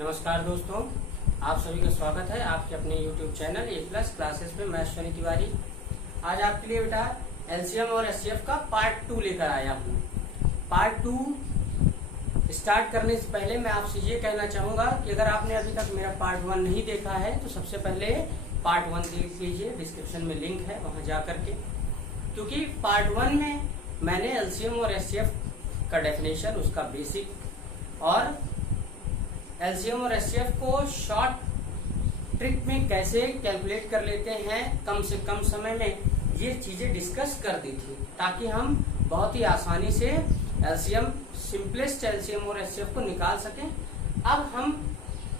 नमस्कार दोस्तों, आप सभी का स्वागत है आपके अपने YouTube चैनल ए प्लस क्लासेस में। मैं अश्विनी तिवारी आज आपके लिए बेटा एलसीएम और एचसीएफ का पार्ट 2 लेकर आया हूँ। पार्ट 2 स्टार्ट करने से पहले मैं आपसे ये कहना चाहूंगा कि अगर आपने अभी तक मेरा पार्ट 1 नहीं देखा है तो सबसे पहले पार्ट 1 देख लीजिए, डिस्क्रिप्शन में लिंक है वहां जा करके। क्योंकि पार्ट 1 में मैंने एलसीएम और एचसीएफ का डेफिनेशन, उसका बेसिक और एलसीएम और एचसीएफ को शॉर्ट ट्रिक में कैसे कैलकुलेट कर लेते हैं कम से कम समय में, ये चीजें डिस्कस कर दी थी ताकि हम बहुत ही आसानी से एलसीएम, सिंपलेस्ट एलसीएम और एचसीएफ को निकाल सकें। अब हम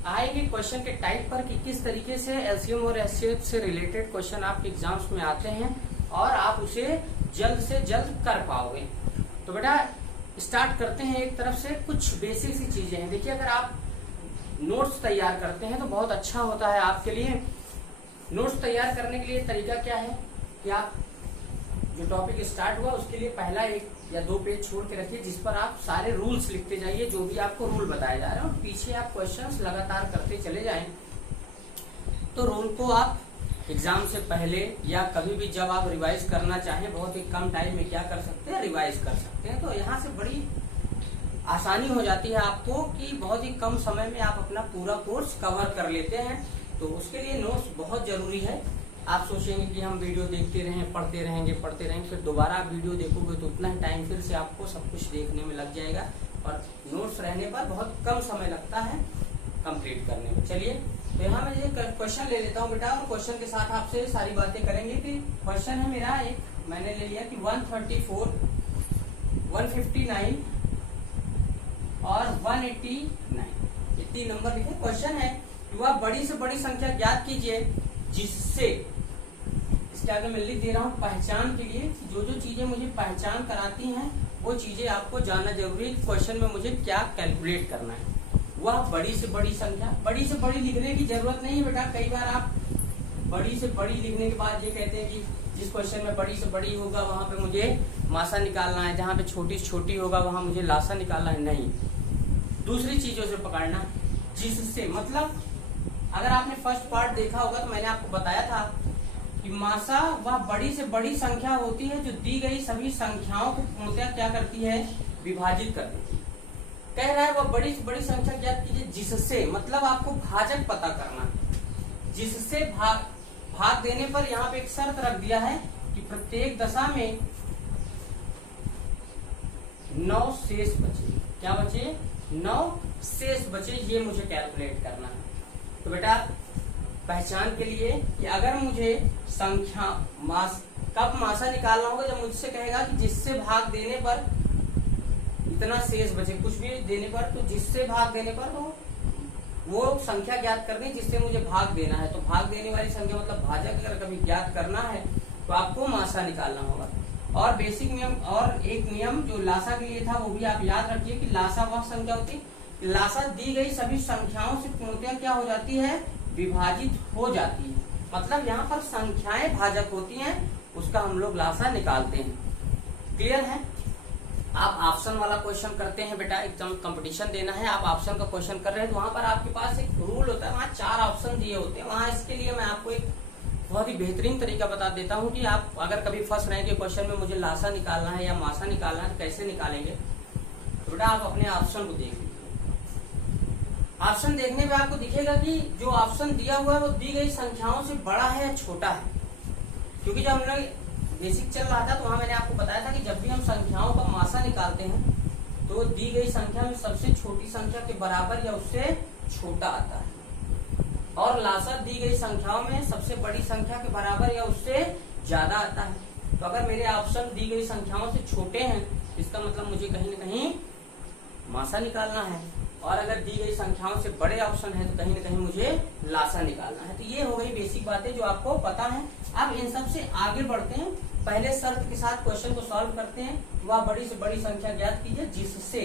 आएंगे क्वेश्चन के टाइप पर कि किस तरीके से एलसीएम और एचसीएफ से रिलेटेड क्वेश्चन आपके एग्जाम्स में आते हैं और आप उसे जल्द से जल्द कर पाओगे। तो बेटा स्टार्ट करते हैं। एक तरफ से कुछ बेसिक सी चीजें हैं। देखिए, अगर आप नोट्स तैयार करते हैं तो बहुत अच्छा होता है आपके लिए। नोट्स तैयार करने के लिए तरीका क्या है कि आप जो टॉपिक स्टार्ट हुआ उसके लिए पहला 1 या 2 पेज छोड़ के रखिए जिस पर आप सारे रूल्स लिखते जाइए, जो भी आपको रूल बताए जा रहे हैं, और पीछे आप क्वेश्चंस लगातार करते चले जाएं। तो रूल को आप एग्जाम से पहले या कभी भी जब आप रिवाइज करना चाहें, बहुत ही कम टाइम में क्या कर सकते हैं, रिवाइज कर सकते हैं। तो यहाँ से बड़ी आसानी हो जाती है आपको कि बहुत ही कम समय में आप अपना पूरा कोर्स कवर कर लेते हैं। तो उसके लिए नोट्स बहुत जरूरी है। आप सोचेंगे कि हम वीडियो देखते रहें, पढ़ते रहेंगे, फिर दोबारा आप वीडियो देखोगे तो उतना ही टाइम फिर से आपको सब कुछ देखने में लग जाएगा, और नोट्स रहने पर बहुत कम समय लगता है कंप्लीट करने में। चलिए, तो यहाँ मैं ये क्वेश्चन ले लेता हूँ बेटा, और क्वेश्चन के साथ आपसे सारी बातें करेंगे। कि क्वेश्चन है मेरा एक, मैंने ले लिया कि 134, 159 और 189, ये 3 नंबर लिखे। क्वेश्चन है कि वह बड़ी से बड़ी संख्या ज्ञात कीजिए जिससे, इसके आगे मैं लिख दे रहा हूँ पहचान के लिए, जो जो चीजें मुझे पहचान कराती हैं वो चीजें आपको जानना जरूरी है। क्वेश्चन में मुझे क्या कैलकुलेट करना है। वह बड़ी से बड़ी संख्या, बड़ी से बड़ी लिखने की जरूरत नहीं है बेटा। कई बार आप बड़ी से बड़ी लिखने के बाद ये कहते हैं कि जिस क्वेश्चन में बड़ी से बड़ी होगा वहां पे मुझे मासा निकालना है, जहां पे छोटी से छोटी होगा वहां मुझे लासा निकालना है। नहीं, दूसरी चीजों से पकड़ना है। जिससे मतलब अगर आपने फर्स्ट पार्ट देखा होगा तो मैंने आपको बताया था कि मासा वह बड़ी से बड़ी संख्या होती है जो दी गई सभी संख्याओं को पूर्णतः क्या करती है, विभाजित कर देती है। कह रहा है वह बड़ी से बड़ी संख्या ज्ञात कीजिए जिससे, मतलब आपको भाजक पता करना है। जिससे भाग देने पर यहाँ पे एक शर्त रख दिया है कि प्रत्येक दशा में 9 शेष बचे। क्या बचे? 9 शेष बचे। ये मुझे कैलकुलेट करना है। तो बेटा पहचान के लिए कि अगर मुझे संख्या कब मासा निकालना होगा, जब मुझसे कहेगा कि जिससे भाग देने पर इतना शेष बचे, कुछ भी देने पर, तो जिससे भाग देने पर तो वो संख्या ज्ञात करनी जिससे मुझे भाग देना है। तो भाग देने वाली संख्या मतलब भाजक अगर कभी ज्ञात करना है तो आपको मासा निकालना होगा। और बेसिक नियम, और एक नियम जो लासा के लिए था वो भी आप याद रखिए कि लासा वह संख्या होती है, लासा दी गई सभी संख्याओं से पूर्णतः क्या हो जाती है, विभाजित हो जाती है। मतलब यहाँ पर संख्याएं भाजक होती हैं, उसका हम लोग लासा निकालते हैं। क्लियर है? आप ऑप्शन वाला क्वेश्चन करते हैं बेटा, एकदम कंपटीशन देना है, आप ऑप्शन का क्वेश्चन कर रहे हैं तो वहां पर आपके पास एक रूल होता है, वहां 4 ऑप्शन दिए होते हैं। वहां इसके लिए मैं आपको एक बहुत ही बेहतरीन तरीका बता देता हूं कि आप अगर कभी फंस रहे हैं कि क्वेश्चन में मुझे लासा निकालना है या मासा निकालना है, कैसे निकालेंगे, तो बेटा आप अपने ऑप्शन को देख लीजिए। ऑप्शन देखने पे आपको दिखेगा कि जो ऑप्शन दिया हुआ है वो दी गई संख्याओं से बड़ा है या छोटा है। क्योंकि जब हमने बेसिक चल रहा था तो वहां मैंने आपको बताया था कि जब भी हम संख्याओं का मासा निकालते हैं तो दी गई संख्या में सबसे छोटी संख्या के बराबर या उससे छोटा आता है, और लासा दी गई संख्याओं में सबसे बड़ी संख्या के बराबर या उससे ज्यादा आता है। तो अगर मेरे ऑप्शन दी गई संख्याओं से छोटे हैं इसका मतलब मुझे कहीं ना कहीं मासा निकालना है, और अगर दी गई संख्याओं से बड़े ऑप्शन है तो कहीं ना कहीं मुझे लासा निकालना है। तो ये हो गई बेसिक बातें जो आपको पता है। अब इन सब से आगे बढ़ते हैं। पहले शर्त के साथ क्वेश्चन को सॉल्व करते हैं। वह बड़ी से बड़ी संख्या ज्ञात कीजिए जिससे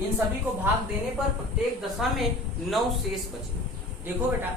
इन सभी को भाग देने पर प्रत्येक दशा में 9 शेष बचे। देखो बेटा,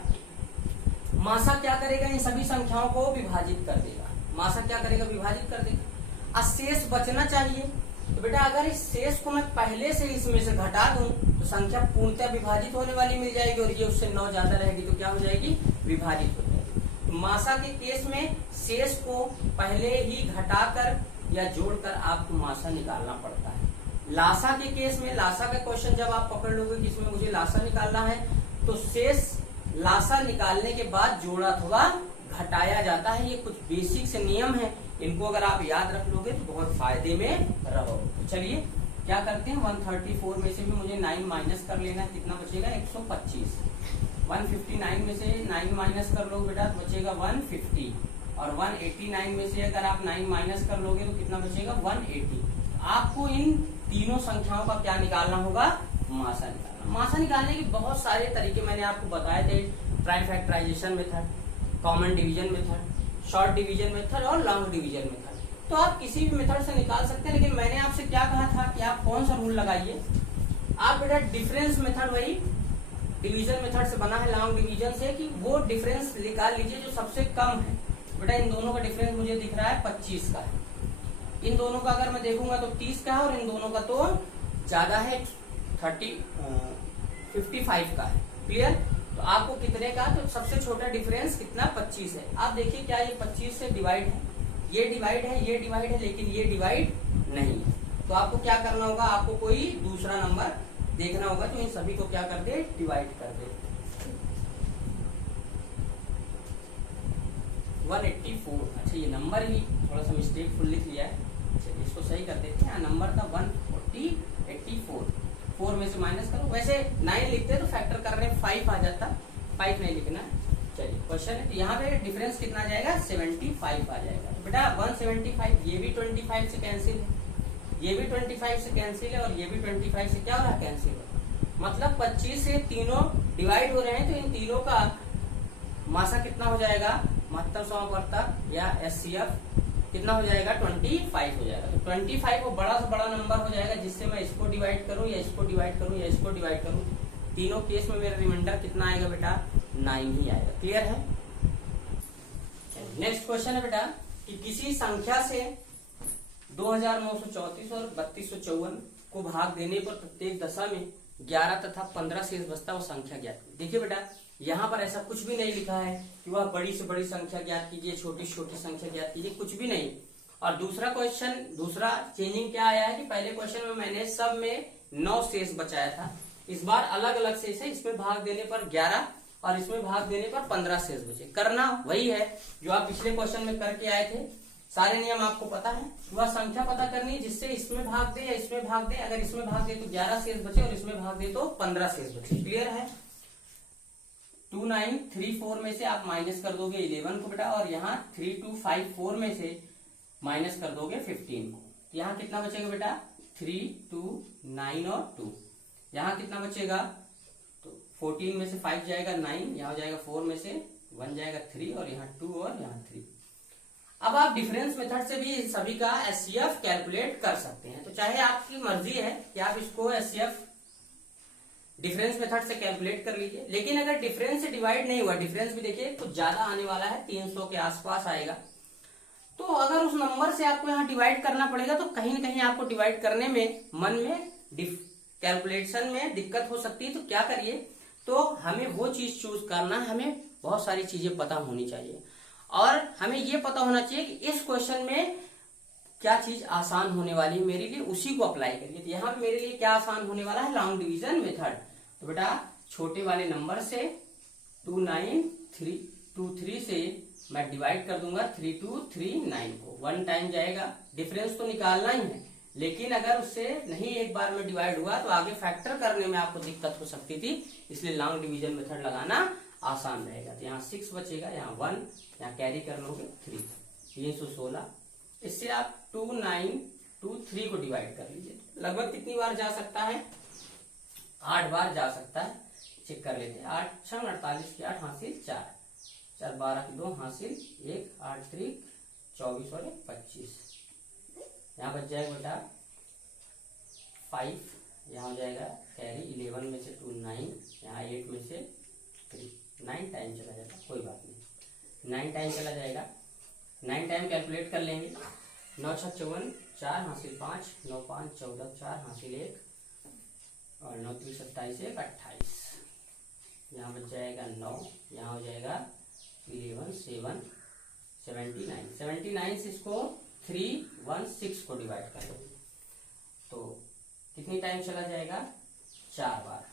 मासा क्या करेगा, इन सभी संख्याओं को विभाजित कर देगा। मासा क्या करेगा, विभाजित कर देगा। शेष बचना चाहिए, तो बेटा अगर इस शेष को मैं पहले से इसमें से घटा दूं तो संख्या पूर्णतः विभाजित होने वाली मिल जाएगी, और ये उससे 9 ज्यादा रहेगी तो क्या हो जाएगी, विभाजित हो जाएगी। तो मासा के केस में शेष को पहले ही घटाकर या जोड़कर आपको मासा निकालना पड़ता है। लासा के केस में, लासा का क्वेश्चन जब आप पकड़ लोगे कि इसमें मुझे लासा निकालना है, तो शेष लासा निकालने के बाद जोड़ा अथवा घटाया जाता है। ये कुछ बेसिक से नियम है, इनको अगर आप याद रख लोगे तो बहुत फायदे में रहोगे। तो चलिए क्या करते हैं, 134 में से भी मुझे 9 माइनस कर लेना है, कितना बचेगा 125। 159 में से 9 माइनस कर लो बेटा तो बचेगा 150, और 189 में से अगर आप 9 माइनस कर लोगे तो कितना बचेगा 180। आपको इन तीनों संख्याओं का क्या निकालना होगा, मासा निकालना। मासा निकालने के बहुत सारे तरीके मैंने आपको बताए थे, ट्राइफैक्टराइजेशन method, common division method, short division method और लॉन्ग डिवीजन मेथड। तो आप किसी भी मेथड से निकाल सकते हैं, लेकिन मैंने आपसे क्या कहा था कि आप कौन सा रूल लगाइए, आप बेटा डिफरेंस मेथड वही डिवीजन मेथड से बना है लॉन्ग डिवीजन से, कि वो डिफरेंस निकाल लीजिए जो सबसे कम है। बेटा इन दोनों का डिफरेंस मुझे दिख रहा है 25 का है, इन दोनों का अगर मैं देखूंगा तो 30 का है, और इन दोनों का तो ज्यादा है 55 का है। क्लियर? तो आपको कितने का, तो सबसे छोटा डिफरेंस कितना 25 है। आप देखिए क्या ये 25 से डिवाइड है, ये डिवाइड है, ये डिवाइड है, लेकिन ये डिवाइड नहीं है। तो आपको क्या करना होगा, आपको कोई दूसरा नंबर देखना होगा, तो इन सभी को क्या कर दे, डिवाइड कर दे। 184, अच्छा ये नंबर ही थोड़ा सा मिस्टेकफुल लिख लिया है, चलिए इसको सही कर देते हैं। नंबर था 184, 4 में से माइनस करो, वैसे 9 लिखते तो फैक्टर करने 5 आ जाता, 5 नहीं लिखना। चलिए क्वेश्चन है, तो यहाँ पे डिफरेंस कितना आ जाएगा, 75 आ जाएगा। तो बेटा 175, ये भी 25 से कैंसिल है, ये भी 25 से कैंसिल है, और ये भी 25 से क्या हो रहा है, कैंसिल है। मतलब 25 से तीनों डिवाइड हो रहे हैं, तो इन तीनों का मासा कितना हो जाएगा, महत्तम समापवर्तक या एचसीएफ कितना हो जाएगा, 25 हो जाएगा। तो 25 वो बड़ा से बड़ा नंबर हो जाएगा, जिससे मैं इसको डिवाइड करूं या इसको डिवाइड करूं या इसको डिवाइड करूं, तीनों केस में मेरा रिमाइंडर कितना आएगा बेटा, 9 ही आएगा। क्लियर है? नेक्स्ट क्वेश्चन है बेटा कि किसी संख्या से 2934 और 3254 को भाग देने पर प्रत्येक दशा में 11 तथा 15 शेष बचता वो संख्या ज्ञात कीजिए। देखिए बेटा यहाँ पर ऐसा कुछ भी नहीं लिखा है कि वह बड़ी से बड़ी संख्या ज्ञात कीजिए, छोटी से छोटी संख्या ज्ञात कीजिए, कुछ भी नहीं। और दूसरा क्वेश्चन, दूसरा चेंजिंग क्या आया है कि पहले क्वेश्चन में मैंने सब में 9 शेष बचाया था, इस बार अलग अलग शेष है, इसमें भाग देने पर 11 और इसमें भाग देने पर 15 शेष बचे। करना वही है जो आप पिछले क्वेश्चन में करके आए थे, सारे नियम आपको पता है। वह संख्या पता करनी है जिससे इसमें भाग दे या इसमें भाग दे, अगर इसमें भाग दे तो 11 शेष बचे और इसमें भाग दे तो 15 शेष बचे। क्लियर है? 2934 में से आप माइनस कर दोगे 11 को बेटा, और यहाँ 3254 में से माइनस कर दोगे 15 को। यहाँ कितना बचेगा बेटा, 3, 2, 9 और 2। यहाँ कितना बचेगा, तो 14 में से 5 जाएगा 9, यहाँ हो जाएगा 4 में से 1 जाएगा 3, और यहाँ 2 और यहाँ 3। अब आप डिफरेंस मेथड से भी सभी का एचसीएफ कैलकुलेट कर सकते हैं। तो चाहे आपकी मर्जी है कि आप इसको एचसीएफ डिफरेंस मेथड से कैलकुलेट कर लीजिए, लेकिन अगर डिफरेंस से डिवाइड नहीं हुआ, डिफरेंस भी देखिए कुछ ज्यादा आने वाला है, 300 के आसपास आएगा, तो अगर उस नंबर से आपको यहाँ डिवाइड करना पड़ेगा तो कहीं ना कहीं आपको डिवाइड करने में, मन में कैलकुलेशन में दिक्कत हो सकती है। तो क्या करिए, तो हमें वो चीज चूज करना, हमें बहुत सारी चीजें पता होनी चाहिए, और हमें ये पता होना चाहिए कि इस क्वेश्चन में क्या चीज आसान होने वाली है मेरे लिए, उसी को अप्लाई करिए। तो यहाँ पे मेरे लिए क्या आसान होने वाला है, लॉन्ग डिवीजन मेथड। तो बेटा छोटे वाले नंबर से 2923 से मैं डिवाइड कर दूंगा 3239 को, 1 टाइम जाएगा, डिफरेंस तो निकालना ही है, लेकिन अगर उससे नहीं एक बार में डिवाइड हुआ तो आगे फैक्टर करने में आपको दिक्कत हो सकती थी, इसलिए लॉन्ग डिवीजन मेथड लगाना आसान रहेगा। तो यहाँ 6 बचेगा, यहाँ 1, यहाँ कैरी कर लोगे 3, 316। इससे आप 2923 को डिवाइड कर लीजिए, लगभग कितनी बार जा सकता है, 8 बार जा सकता है। चेक कर लेते हैं, 8 6 48 की 8 हासिल 4, 4 12 की 2 हासिल 1, 8 3 24 और 25। यहाँ बच जाएगा बेटा 5, यहाँ हो जाएगा कैरी, 11 में से 2 9, यहाँ 8 में से 3, 9 टाइम चला जाएगा, कोई बात नहीं, 9 टाइम चला जाएगा, 9 टाइम कैलकुलेट कर लेंगे, 9 6 54 4 हासिल 5, 9 5 14, 4 हासिल 1 और 9 3 27 1 28। यहाँ बच जाएगा 9, यहाँ हो जाएगा 11 7 79। 79 से इसको 3 1 6 को डिवाइड कर दो तो कितनी टाइम चला जाएगा, 4 बार।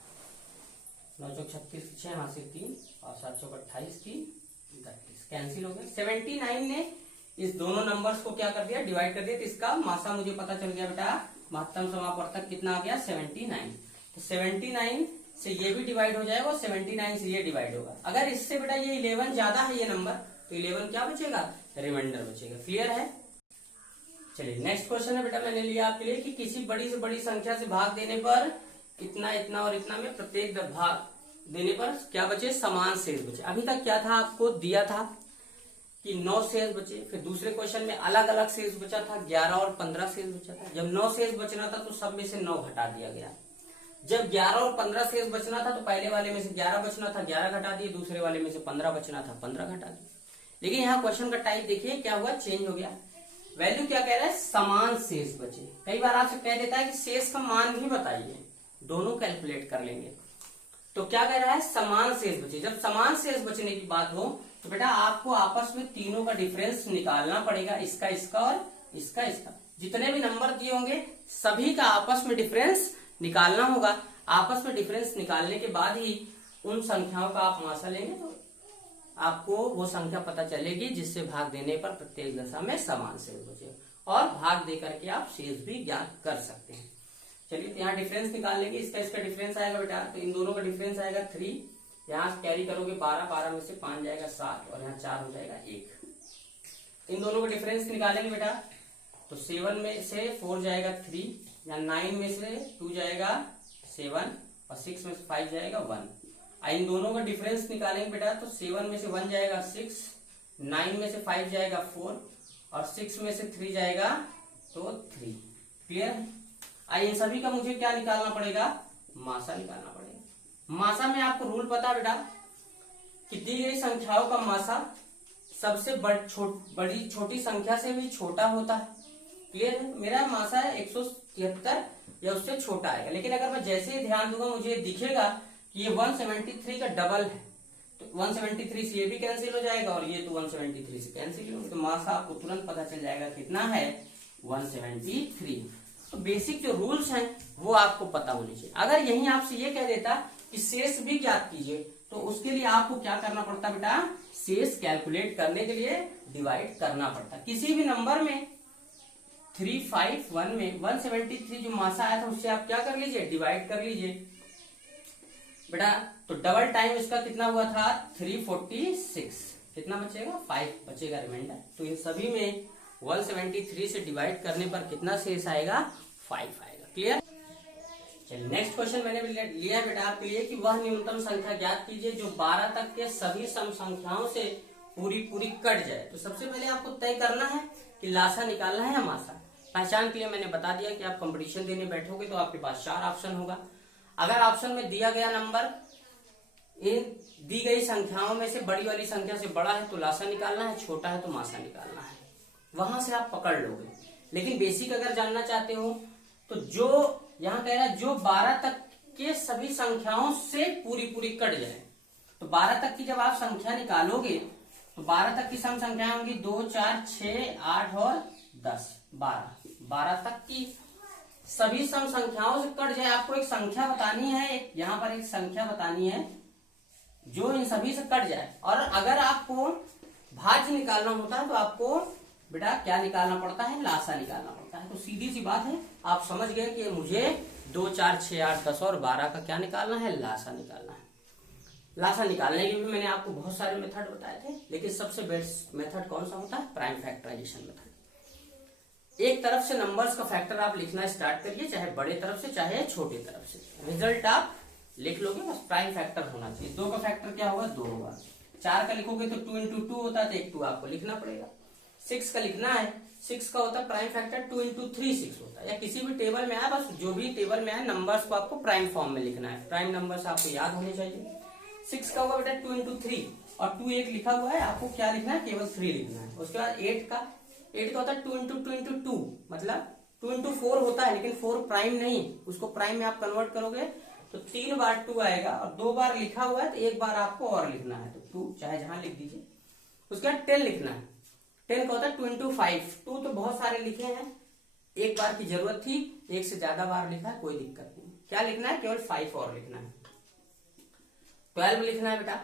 9 चौक 36, 6 हासिल 3 और 7 चौक 28 की 31, कैंसिल हो गया। 79 ने इस दोनों नंबर्स को क्या कर दिया, डिवाइड कर दिया, तो इसका मासा मुझे पता चल गया बेटा, महत्तम समापवर्तक कितना आ गया, 79। तो 79 से ये भी डिवाइड हो जाएगा और 79 से ये डिवाइड होगा। अगर इससे बेटा ये 11 ज्यादा है ये नंबर, तो 11 क्या बचेगा, रिमाइंडर बचेगा। क्लियर है। चलिए नेक्स्ट क्वेश्चन है बेटा, मैंने लिया आपके लिए कि किसी बड़ी से बड़ी संख्या से भाग देने पर इतना इतना और इतना में प्रत्येक भाग देने पर क्या बचे, समान शेष बचे। अभी तक क्या था, आपको दिया था कि 9 शेष बचे, फिर दूसरे क्वेश्चन में अलग अलग शेष बचा था, 11 और 15 शेष बचा था। जब 9 शेष बचना था तो सब में से 9 घटा दिया गया। जब 11 और 15 शेष बचना था तो पहले वाले में से 11 बचना था, 11 घटा दिए, दूसरे वाले में से 15 बचना था, 15 घटा दिए। लेकिन यहाँ क्वेश्चन का टाइप देखिए क्या हुआ, चेंज हो गया। वैल्यू क्या कह रहा है, समान शेष बचे। कई बार आपसे कह देता है कि शेष का मान भी बताइए, दोनों कैलकुलेट कर लेंगे। तो क्या कह रहा है, समान शेष बचे। जब समान शेष बचने की बात हो तो बेटा आपको आपस में तीनों का डिफरेंस निकालना पड़ेगा, इसका इसका और इसका इसका। जितने भी नंबर दिए होंगे सभी का आपस में डिफरेंस निकालना होगा। आपस में डिफरेंस निकालने के बाद ही उन संख्याओं का आप मासा लेंगे तो आपको वो संख्या पता चलेगी जिससे भाग देने पर प्रत्येक दशा में समान शेष बचे, और भाग दे करके आप शेष भी ज्ञात कर सकते हैं। चलिए तो यहाँ डिफरेंस निकाल लेंगे, इसका इसका डिफरेंस आएगा बेटा, तो इन दोनों का डिफरेंस आएगा 3, यहाँ कैरी करोगे 12, 12 में से 5 जाएगा 7 और यहाँ 4 हो जाएगा 1। इन दोनों का डिफरेंस निकालेंगे बेटा, तो 7 में से 4 जाएगा 3, यहाँ 9 में से 2 जाएगा 7 और 6 में से 5 जाएगा 1। इन दोनों का डिफरेंस निकालेंगे बेटा, तो 7 में से 1 जाएगा 6, 9 में से 5 जाएगा 4 और 6 में से 3 जाएगा तो 3। क्लियर। इन सभी का मुझे क्या निकालना पड़ेगा, मासा निकालना पड़ेगा। मासा में आपको रूल पता बेटा कि दी गई संख्याओं का मासा सबसे बड़ी छोटी संख्या से भी छोटा होता है। क्लियर है। मेरा मासा है 173 या उससे छोटा आएगा, लेकिन अगर मैं जैसे ही ध्यान दूंगा मुझे दिखेगा कि ये 173 का डबल है, तो 173 से ये भी कैंसिल हो जाएगा और ये तो 173 से कैंसिल होगा, तो मासा आपको तुरंत पता चल जाएगा कितना है, 173। तो बेसिक जो रूल्स हैं वो आपको पता होने चाहिए। अगर यही आपसे ये कह देता कि शेष भी ज्ञात कीजिए, तो उसके लिए आपको क्या करना पड़ता बेटा, शेष कैलकुलेट करने के लिए डिवाइड करना पड़ता। किसी भी नंबर में 351 में 173 जो मासा आया था उससे आप क्या कर लीजिए, डिवाइड कर लीजिए बेटा। तो डबल टाइम इसका कितना हुआ था, 346। कितना बचेगा, 5 बचेगा रिमाइंडर। तो इन सभी में 173 से डिवाइड करने पर कितना शेष आएगा, 5 आएगा। क्लियर। चलिए नेक्स्ट क्वेश्चन मैंने लिया बेटा आपके लिए कि वह न्यूनतम संख्या ज्ञात कीजिए जो 12 तक के सभी सम संख्याओं से पूरी पूरी कट जाए। तो सबसे पहले आपको तय करना है कि लासा निकालना है या मासा। पहचान के लिए मैंने बता दिया कि आप कंपटीशन देने बैठोगे तो आपके पास 4 ऑप्शन होगा। अगर ऑप्शन में दिया गया नंबर इन दी गई संख्याओं में से बड़ी वाली संख्या से बड़ा है तो लासा निकालना है, छोटा है तो मासा निकालना है, वहां से आप पकड़ लोगे। लेकिन बेसिक अगर जानना चाहते हो तो जो यहाँ कह रहा है जो 12 तक के सभी संख्याओं से पूरी पूरी कट जाए, तो 12 तक की जब आप संख्या निकालोगे तो 12 तक की सम संख्याएं होंगी 2 4 6 8 और 10 12 तक की सभी सम संख्याओं से कट जाए। आपको एक संख्या बतानी है, एक यहाँ पर एक संख्या बतानी है जो इन सभी से कट जाए। और अगर आपको भाज्य निकालना होता है तो आपको बेटा क्या निकालना पड़ता है, लासा निकालना पड़ता है। तो सीधी सी बात है, आप समझ गए कि मुझे 2 4 6 8 10 और 12 का क्या निकालना है, लासा निकालना है। लासा निकालने के भी मैंने आपको बहुत सारे मेथड बताए थे, लेकिन सबसे बेस्ट मेथड कौन सा होता है, प्राइम फैक्टराइजेशन मेथड। एक तरफ से नंबर्स का फैक्टर आप लिखना स्टार्ट करिए, चाहे बड़े तरफ से चाहे छोटे तरफ से, रिजल्ट आप लिख लोगे, बस प्राइम फैक्टर होना चाहिए। 2 का फैक्टर क्या होगा, 2 होगा। 4 का लिखोगे तो 2 into 2 होता है, तो एक 2 आपको लिखना पड़ेगा। 6 का लिखना है, 6 का होता है प्राइम फैक्टर 2 into 3 6 होता है। या किसी भी टेबल में आए, बस जो भी टेबल में आए नंबर्स को आपको प्राइम फॉर्म में लिखना है। प्राइम नंबर्स आपको याद होने चाहिए। 6 का होगा बेटा 2 into 3 और 2 एक लिखा हुआ है, आपको क्या लिखना है, केवल 3 लिखना है। उसके बाद 8 का होता है 2 into 2 into 2 मतलब 2 इंटू 4 होता है, लेकिन 4 प्राइम नहीं, उसको प्राइम में आप कन्वर्ट करोगे तो 3 बार 2 आएगा, और 2 बार लिखा हुआ है तो 1 बार आपको और लिखना है, तो 2 चाहे जहां लिख दीजिए। उसके बाद 10 लिखना है। 10 का होता है 2 इंटू 5। 2 तो बहुत सारे लिखे हैं, 1 बार की जरूरत थी, 1 से ज्यादा बार लिखा है, कोई दिक्कत नहीं। क्या लिखना है? केवल 5 और लिखना है। 12 लिखना है बेटा,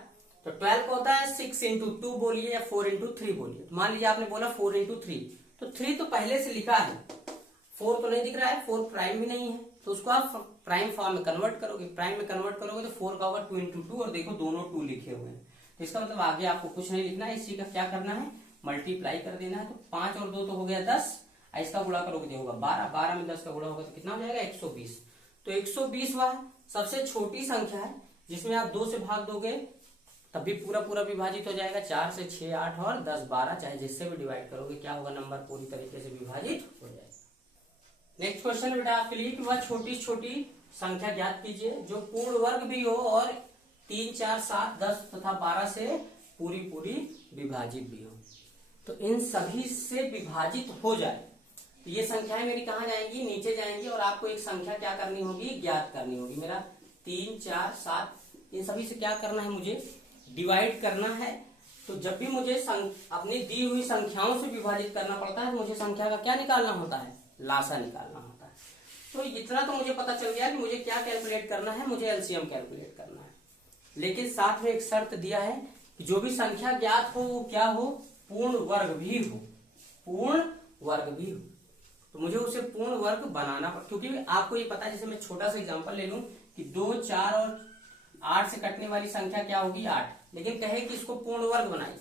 तो 12 का होता है 6 इंटू 2 बोलिए या 4 इंटू 3 बोलिए। तो मान लीजिए आपने बोला 4 इंटू 3, तो 3 तो पहले से लिखा है, 4 तो नहीं दिख रहा है, 4 प्राइम भी नहीं है, तो उसको आप प्राइम फॉर्म में कन्वर्ट करोगे। प्राइम में कन्वर्ट करोगे तो 4 का होगा 2 इंटू 2, और देखो दोनों 2 लिखे हुए हैं, तो इसका मतलब आगे आपको कुछ नहीं लिखना है, इसी का क्या करना है? मल्टीप्लाई कर देना है। तो 5 और 2 तो हो गया 10, इसका गुणा करोगे तो होगा 12, 12 में 10 का गुणा होगा तो कितना हो जाएगा? 120। तो 120 वह सबसे छोटी संख्या है जिसमें आप 2 से भाग दोगे तब भी पूरा पूरा विभाजित हो जाएगा। 4 से 6 8 और 10 12, चाहे जिससे भी डिवाइड करोगे क्या होगा? नंबर पूरी तरीके से विभाजित हो जाएगा। नेक्स्ट क्वेश्चन बेटा आपके लिए कि वह छोटी छोटी संख्या ज्ञात कीजिए जो पूर्ण वर्ग भी हो और 3 4 7 10 तथा 12 से पूरी पूरी विभाजित भी हो। तो इन सभी से विभाजित हो जाए तो ये संख्याएं मेरी कहाँ जाएंगी? नीचे जाएंगी, और आपको एक संख्या क्या करनी होगी? ज्ञात करनी होगी। मेरा 3 4 7 इन सभी से क्या करना है? मुझे डिवाइड करना है। तो जब भी मुझे अपनी दी हुई संख्याओं से विभाजित करना पड़ता है तो मुझे संख्या का क्या निकालना होता है? लासा निकालना होता है। तो इतना तो मुझे पता चल गया कि मुझे क्या कैलकुलेट करना है? मुझे एलसीएम कैलकुलेट करना है। लेकिन साथ में एक शर्त दिया है कि जो भी संख्या ज्ञात हो वो क्या हो? पूर्ण वर्ग भी हो, पूर्ण वर्ग भी हो। तो मुझे उसे पूर्ण वर्ग बनाना पड़ता, क्योंकि आपको ये पता है, जैसे मैं छोटा सा एग्जांपल ले लूं कि 2 4 और 8 से कटने वाली संख्या क्या होगी? 8। लेकिन कहे कि इसको पूर्ण वर्ग बनाइए,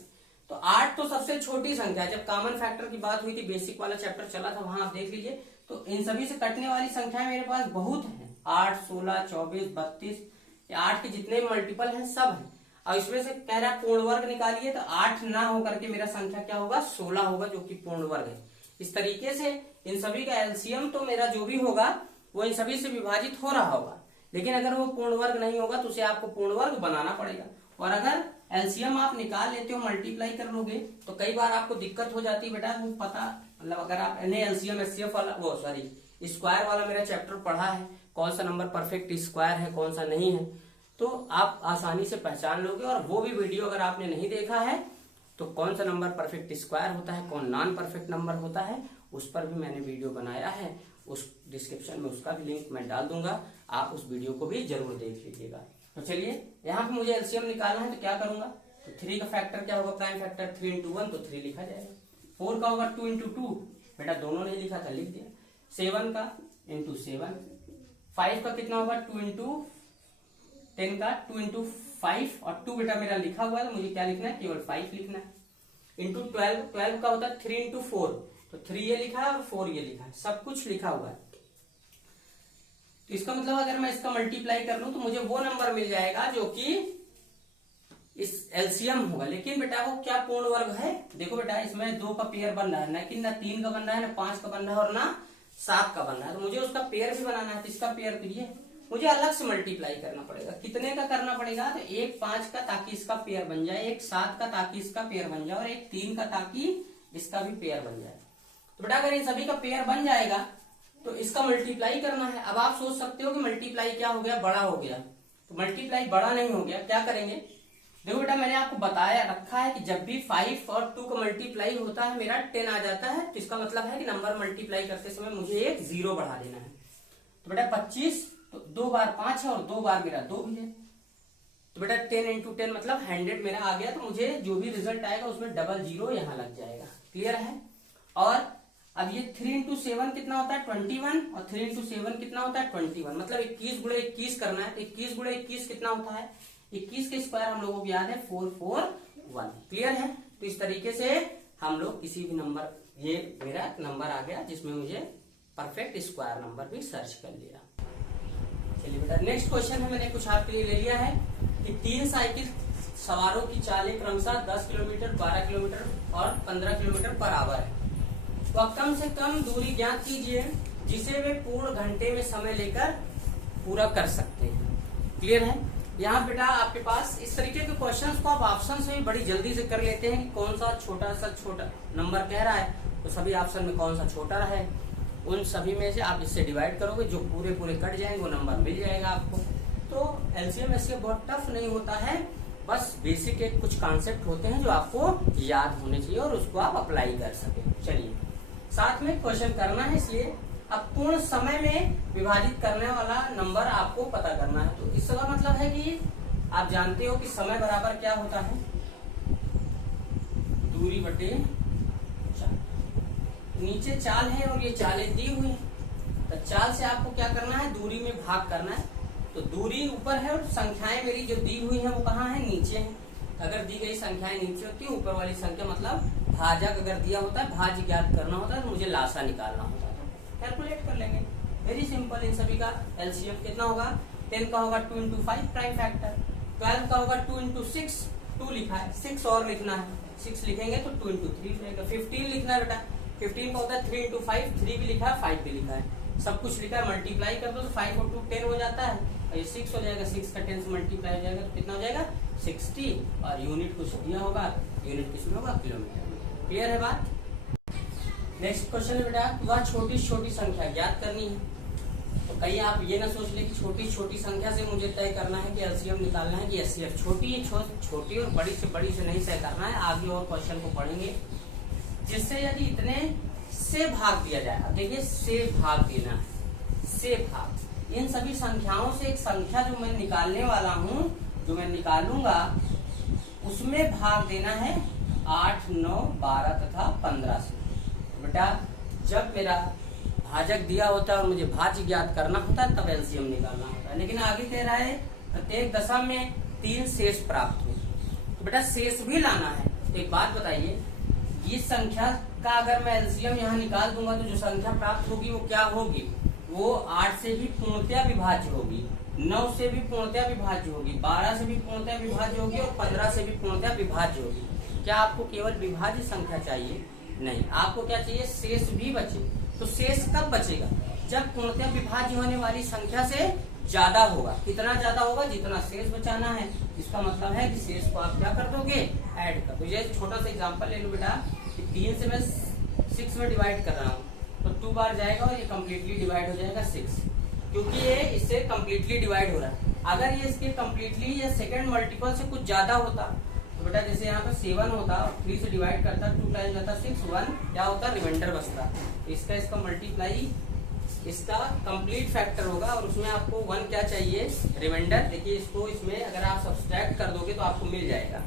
तो 8 तो सबसे छोटी संख्या है। जब कॉमन फैक्टर की बात हुई थी, बेसिक वाला चैप्टर चला था, वहां आप देख लीजिए, तो इन सभी से कटने वाली संख्याएं मेरे पास बहुत है। 8 16 24 32, 8 के जितने मल्टीपल हैं सब है। और इसमें से कह रहा है पूर्ण वर्ग निकालिए, तो 8 ना होकर के मेरा संख्या क्या होगा? 16 होगा, जो कि पूर्ण वर्ग है। इस तरीके से इन सभी का एलसीएम तो मेरा जो भी होगा वो इन सभी से विभाजित हो रहा होगा, लेकिन अगर वो पूर्ण वर्ग नहीं होगा तो उसे आपको पूर्ण वर्ग बनाना पड़ेगा। और अगर एलसीएम आप निकाल लेते हो, मल्टीप्लाई कर लोगे, तो कई बार आपको दिक्कत हो जाती है बेटा, वो पता मतलब अगर आप एलसीएम एचसीएफ वाला वो सॉरी स्क्वायर वाला मेरा चैप्टर पढ़ा है, कौन सा नंबर परफेक्ट स्क्वायर है कौन सा नहीं है, तो आप आसानी से पहचान लोगे। और वो भी वीडियो अगर आपने नहीं देखा है तो कौन सा नंबर परफेक्ट स्क्वायर होता है, कौन नॉन परफेक्ट नंबर होता है, उस पर भी मैंने वीडियो बनाया है। उस डिस्क्रिप्शन में उसका भी लिंक मैं डाल दूंगा, आप उस वीडियो को भी जरूर देख लीजिएगा। तो चलिए, यहाँ पे मुझे एलसीएम निकालना है, तो क्या करूंगा? तो 3 का फैक्टर क्या होगा? प्राइम फैक्टर 3 इंटू 1, तो 3 लिखा जाएगा। 4 का होगा 2 इंटू 2, बेटा दोनों नहीं लिखा था, लिख दिया। 7 का इंटू 7। 5 का कितना होगा? 2 इंटू 10 का 2 इंटू 5, और 2 बेटा मेरा लिखा हुआ है, तो मुझे क्या लिखना है? केवल 5 लिखना है। इंटू 12, 12 का होता है 3 इंटू 4, तो 3 ये लिखा है और 4 ये लिखा है, सब कुछ लिखा हुआ है। तो इसका मतलब अगर मैं इसका मल्टीप्लाई कर लूं तो मुझे वो नंबर मिल जाएगा जो कि इस एलसीएम होगा। लेकिन बेटा वो क्या पूर्ण वर्ग है? देखो बेटा, इसमें 2 का पेयर बन रहा है, लेकिन ना 3 का बन रहा है, ना 5 का बन रहा है, और ना 7 का बन रहा है। तो मुझे उसका पेयर भी बनाना है, तो इसका पेयर करिए, मुझे अलग से मल्टीप्लाई करना पड़ेगा। कितने का करना पड़ेगा? तो एक 5 का ताकि इसका पेयर बन जाए, एक 7 का ताकि इसका पेयर बन जाए, और एक 3 का ताकि इसका भी पेयर बन जाए। तो बेटा अगर इन सभी का पेयर बन जाएगा तो इसका मल्टीप्लाई करना है। अब आप सोच सकते हो कि मल्टीप्लाई क्या हो गया? बड़ा हो गया। तो मल्टीप्लाई बड़ा नहीं हो गया, क्या करेंगे? देखो बेटा, मैंने आपको बताया रखा है कि जब भी 5 और 2 का मल्टीप्लाई होता है मेरा 10 आ जाता है, तो इसका मतलब है कि नंबर मल्टीप्लाई करते समय मुझे एक 0 बढ़ा देना है। तो बेटा 25, तो 2 बार 5 है और 2 बार मेरा 2 भी है, तो बेटा 10 इंटू 10 मतलब 100 मेरा आ गया। तो मुझे जो भी रिजल्ट आएगा उसमें डबल 0 यहाँ लग जाएगा। क्लियर है? और अब ये 3 इंटू 7 कितना होता है? 21, और 3 इंटू 7 कितना होता है? 21, मतलब 21 गुणे 21 करना है। तो 21 गुणे 21 कितना होता है? 21 के स्क्वायर हम लोगों को याद है 441। क्लियर है? तो इस तरीके से हम लोग किसी भी नंबर, ये मेरा नंबर आ गया जिसमें मुझे परफेक्ट स्क्वायर नंबर भी सर्च कर लिया। चलिए बेटा, नेक्स्ट क्वेश्चन है, मैंने कुछ आपके लिए ले लिया है कि 3 साइकिल सवारों की चालें क्रमशः 10 किलोमीटर, 12 किलोमीटर और 15 किलोमीटर पर आवर है। वह कम से कम दूरी ज्ञात कीजिए जिसे वे पूर्ण घंटे में समय लेकर पूरा कर सकते हैं। क्लियर है? यहाँ बेटा आपके पास इस तरीके के क्वेश्चंस को आप ऑप्शन से भी बड़ी जल्दी से कर लेते हैं कि कौन सा छोटा नंबर कह रहा है, तो सभी ऑप्शन में कौन सा छोटा है, उन सभी में से आप इससे डिवाइड करोगे, जो पूरे पूरे कट जाएंगे वो नंबर मिल जाएगा आपको। तो एलसीएम एचसीएफ बहुत टफ नहीं होता है, बस बेसिक एक कुछ कॉन्सेप्ट होते हैं जो आपको याद होने चाहिए और उसको आप अप्लाई कर सके। चलिए साथ में क्वेश्चन करना है, इसलिए अब पूर्ण समय में विभाजित करने वाला नंबर आपको पता करना है। तो इसका मतलब है कि आप जानते हो कि समय बराबर क्या होता है, दूरी बटे चाल। नीचे चाल है और ये चालें दी हुई है, तो चाल से आपको क्या करना है, दूरी में भाग करना है। तो दूरी ऊपर है और संख्याएं मेरी जो दी हुई है वो कहाँ है, नीचे है। अगर दी गई संख्याएं नीचे होती है, ऊपर वाली संख्या मतलब भाजक अगर दिया होता है, भाज्य ज्ञात करना होता है, तो मुझे लासा निकालना होता है, तो कैलकुलेट कर लेंगे। Very simple. इन सभी का एलसीएम कितना होगा, 10 का होगा 2 into 5 प्राइम फैक्टर, 12 का होगा 2 into 6, 2 लिखा है, 6 और लिखना है, 6 लिखेंगे तो 2 into 3 रहेगा। 15 लिखना है बेटा, 15 का होता है 3 into 5, 3 भी लिखा है 5 भी लिखा है, सब कुछ लिखा है। मल्टीप्लाई कर दो तो 5 और 2 10 हो जाता है, और ये 6 हो जाएगा, 6 का 10 से मल्टीप्लाई हो जाएगा तो कितना हो जाएगा 60, और यूनिट कुछ दिया होगा, यूनिट किसमें होगा, किलोमीटर में। क्लियर है बात। नेक्स्ट क्वेश्चन है बेटा, वह छोटी छोटी संख्या ज्ञात करनी है। तो कहीं आप ये ना सोच ले कि छोटी छोटी संख्या से मुझे तय करना है कि एलसीएम निकालना है कि एचसीएफ। छोटी और बड़ी से नहीं तय करना है, आगे और क्वेश्चन को पढ़ेंगे। जिससे यदि इतने से भाग दिया जाए, अब देखिए से भाग देना है, से भाग, इन सभी संख्याओं से एक संख्या जो मैं निकालने वाला हूँ, जो मैं निकालूंगा उसमें भाग देना है 8, 9, 12 तथा 15 से। बेटा जब मेरा भाजक दिया होता है और मुझे भाज्य ज्ञात करना होता है तब एलसीएम निकालना होता है, लेकिन आगे कह रहा है प्रत्येक दशम में 3 शेष प्राप्त हो, तो बेटा शेष भी लाना है। तो एक बात बताइए, इस संख्या का अगर मैं एलसीएम यहाँ निकाल दूंगा तो जो संख्या प्राप्त होगी वो क्या होगी, वो 8 से भी पूर्णतया विभाज्य होगी, 9 से भी पूर्णतया विभाज्य होगी, 12 से भी पूर्णतया विभाज्य होगी और 15 से भी पूर्णतया विभाज्य होगी। क्या आपको केवल विभाज्य संख्या चाहिए? नहीं, आपको क्या चाहिए, शेष भी बचे। तो शेष कब बचेगा, जब पूर्णतया विभाज्य होने वाली संख्या से ज्यादा होगा। कितना ज्यादा होगा, जितना शेष बचाना है। इसका मतलब है कि शेष को आप क्या कर दोगे, ऐड कर दो। जैसे छोटा सा एग्जांपल ले लो बेटा, 3 से मैं 6 में डिवाइड कर रहा हूँ, तो 2 बार जाएगा और ये कम्प्लीटली डिवाइड हो जाएगा 6, क्योंकि ये इससे कम्प्लीटली डिवाइड हो रहा है। अगर ये इसके कम्प्लीटली या सेकंड मल्टीपल से कुछ ज्यादा होता तो बेटा जैसे यहाँ पे 7 होता और 3 से डिवाइड करता, 2 टाइम जाता 6, 1 क्या होता, रिमाइंडर बचता। तो इसका मल्टीप्लाई इसका कंप्लीट फैक्टर होगा और उसमें आपको 1 क्या चाहिए, रिमाइंडर। देखिए इसको इसमें अगर आप सब्सट्रैक्ट कर दोगे तो आपको मिल जाएगा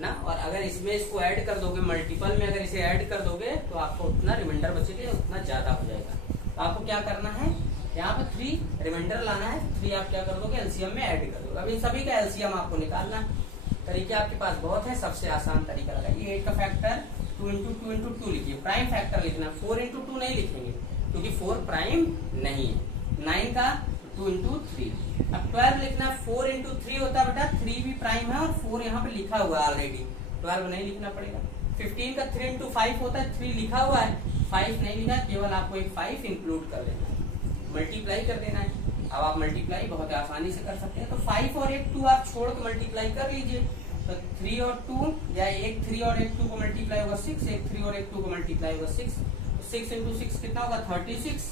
ना, और अगर इसमें इसको ऐड कर दोगे, मल्टीपल में अगर इसे ऐड कर दोगे तो आपको उतना रिमाइंडर बचेगा, उतना ज्यादा हो जाएगा। तो आपको क्या करना है, यहाँ पे 3 रिमाइंडर लाना है, 3 आप क्या कर दोगे, एलसीएम में ऐड कर दोगे। अब इन सभी का एलसीएम आपको निकालना है। तरीके आपके पास बहुत है, सबसे आसान तरीका लगाइए। 8 का फैक्टर 2 into 2 into 2 लिखिए, प्राइम फैक्टर लिखना, 4 into 2 नहीं लिखेंगे क्योंकि 4 प्राइम नहीं है। 9 का 2 into 3। अब 12 लिखना, 4 into 3 होता है बेटा, 3 भी प्राइम है और 4 यहाँ पे लिखा हुआ है ऑलरेडी, 12 नहीं लिखना पड़ेगा। 15 का 3 into 5 होता है, 3 लिखा हुआ है, 5 नहीं लिखा, केवल आपको एक 5 इंक्लूड कर लेना है, मल्टीप्लाई कर देना है। अब आप मल्टीप्लाई बहुत आसानी से कर सकते हैं, तो 5 और एक 2 आप छोड़ के मल्टीप्लाई कर लीजिए। तो 3 और 2 या एक 3 और एक 2 को मल्टीप्लाई होगा 6, एक 3 और एक 2 को मल्टीप्लाई होगा 6, तो 6 into 6 कितना होगा, 36।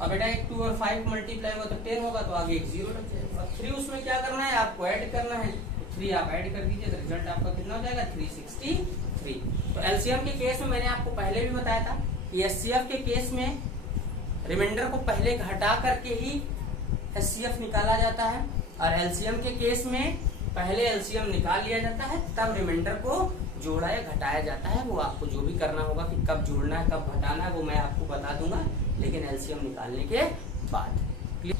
और बेटा एक 2 और 5 मल्टीप्लाई होगा तो 10 होगा, तो आगे एक 0 लग जाएगा। और 3 उसमें क्या करना है, आपको ऐड करना है, तो 3 आप ऐड कर दीजिए, तो रिजल्ट आपका कितना हो जाएगा, 363। तो एलसीएम के केस में मैंने आपको पहले भी बताया था कि एचसीएफ के केस में रिमाइंडर को पहले घटा करके ही एचसीएफ निकाला जाता है, और एलसीएम के केस में पहले एलसीएम निकाल लिया जाता है, तब रिमाइंडर को जोड़ा या घटाया जाता है। वो आपको जो भी करना होगा कि कब जोड़ना है कब घटाना है वो मैं आपको बता दूंगा, लेकिन एलसीएम निकालने के बाद।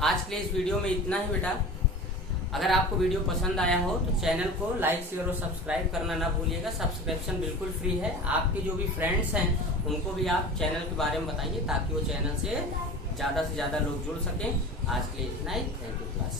आज के इस वीडियो में इतना ही बेटा। अगर आपको वीडियो पसंद आया हो तो चैनल को लाइक शेयर और सब्सक्राइब करना ना भूलिएगा। सब्सक्रिप्शन बिल्कुल फ्री है। आपके जो भी फ्रेंड्स हैं उनको भी आप चैनल के बारे में बताइए ताकि वो चैनल से ज्यादा लोग जुड़ सकें। आज के लिए इतना ही। Thank you class.